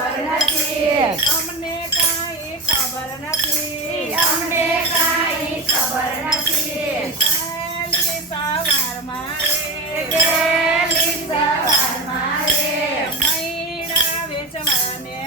ખબર નથી. અમને કાંઈ ખબર નથી. અમને કાંઈ ખબર નથી. પહેલી સવાર વેચવાને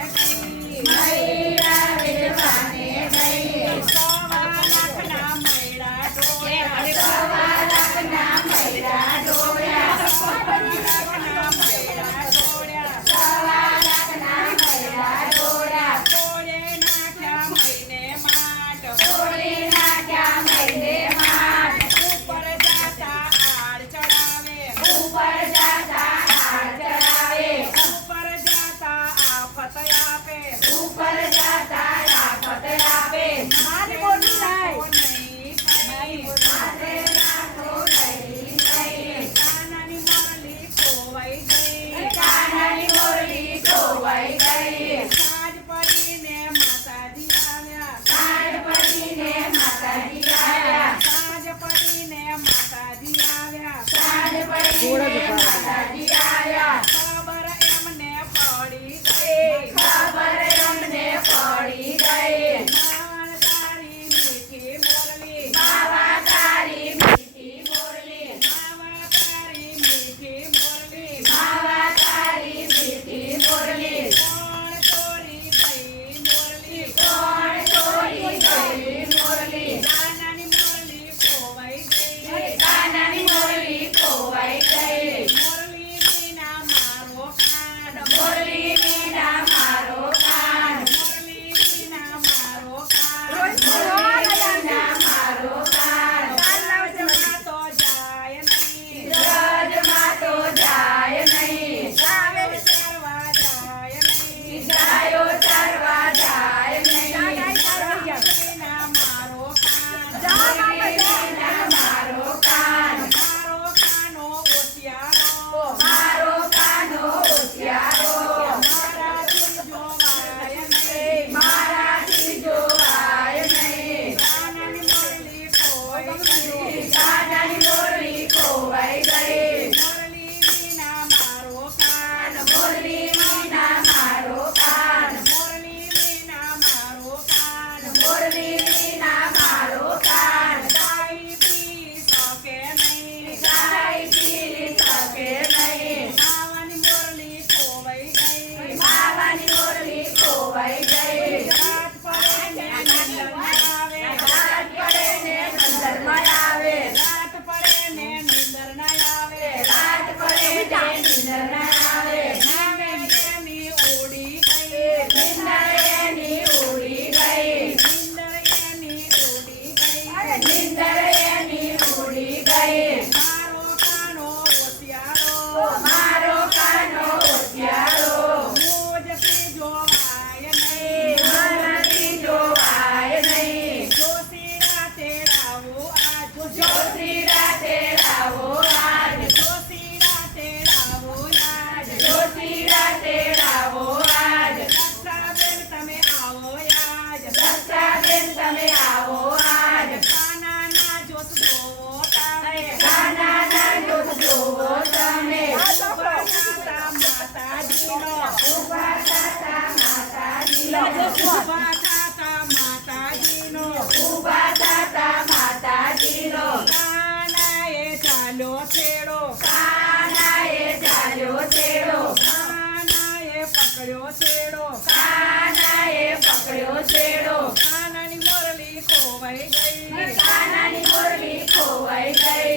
Của.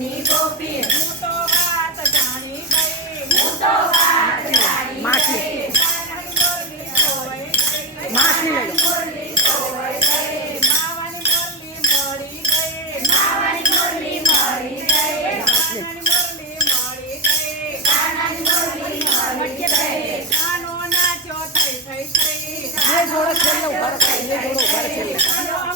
જાની ગોપી હું તો વાત જાણી ગઈ હું તો વાત જાણી માખી માખી લઈ જોડો ખેલ ઉભા રખાય જોડો ઉભા રખાય